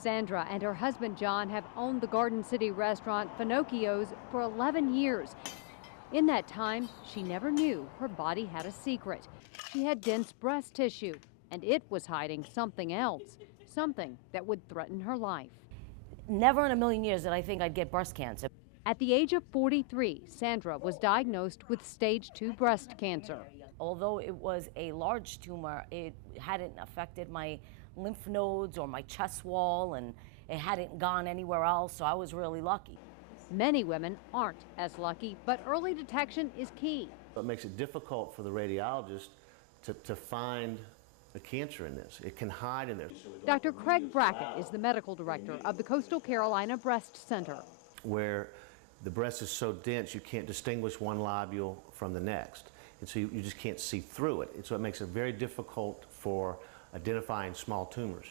Sandra and her husband John have owned the Garden City restaurant Finocchio's for 11 years. In that time, she never knew her body had a secret. She had dense breast tissue, and it was hiding something else, something that would threaten her life. Never in a million years did I think I'd get breast cancer. At the age of 43, Sandra was diagnosed with stage 2 breast cancer. Although it was a large tumor, it hadn't affected my lymph nodes or my chest wall, and it hadn't gone anywhere else, so I was really lucky. Many women aren't as lucky, but early detection is key. It makes it difficult for the radiologist to find the cancer in this. It can hide in there. Dr. Craig Brackett is the medical director of the Coastal Carolina Breast Center. Where the breast is so dense you can't distinguish one lobule from the next. And so you just can't see through it. And so it makes it very difficult for identifying small tumors.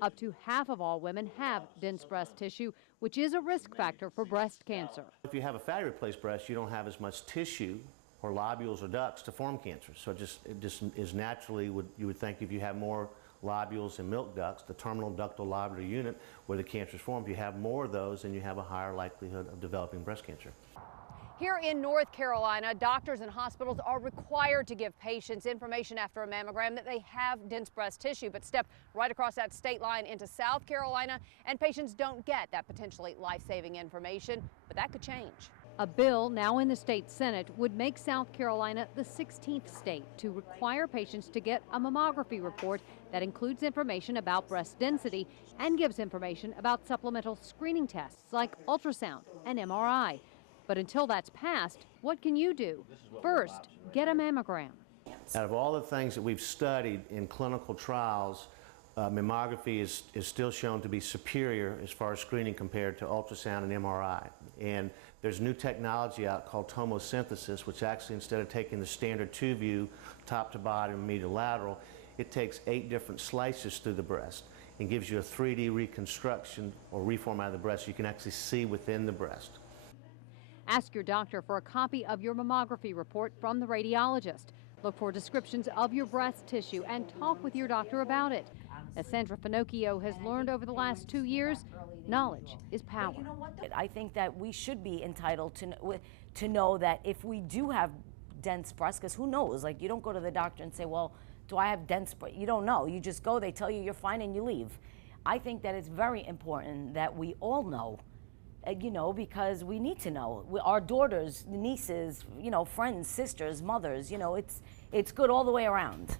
Up to half of all women have dense breast tissue, which is a risk factor for breast cancer. If you have a fatty replaced breast, you don't have as much tissue or lobules or ducts to form cancer. So it just is naturally, you would think if you have more lobules and milk ducts, the terminal ductal lobular unit where the cancer is formed, if you have more of those, then you have a higher likelihood of developing breast cancer. Here in North Carolina, doctors and hospitals are required to give patients information after a mammogram that they have dense breast tissue, but step right across that state line into South Carolina and patients don't get that potentially life-saving information, but that could change. A bill now in the state Senate would make South Carolina the 16th state to require patients to get a mammography report that includes information about breast density and gives information about supplemental screening tests like ultrasound and MRI. But until that's passed, what can you do? First, get a mammogram. Out of all the things that we've studied in clinical trials, mammography is still shown to be superior as far as screening compared to ultrasound and MRI. And there's new technology out called tomosynthesis, which actually, instead of taking the standard 2 view, top to bottom, medial lateral, it takes 8 different slices through the breast and gives you a 3D reconstruction or reformat of the breast so you can actually see within the breast. Ask your doctor for a copy of your mammography report from the radiologist. Look for descriptions of your breast tissue and talk with your doctor about it. As Sandra Finocchio has learned over the last 2 years, knowledge is power. I think that we should be entitled to know that if we do have dense breasts, because who knows, like you don't go to the doctor and say, well, do I have dense breasts? You don't know. You just go, they tell you you're fine and you leave. I think that it's very important that we all know, you know, because we need to know. Our daughters, nieces, you know, friends, sisters, mothers, you know, it's good all the way around.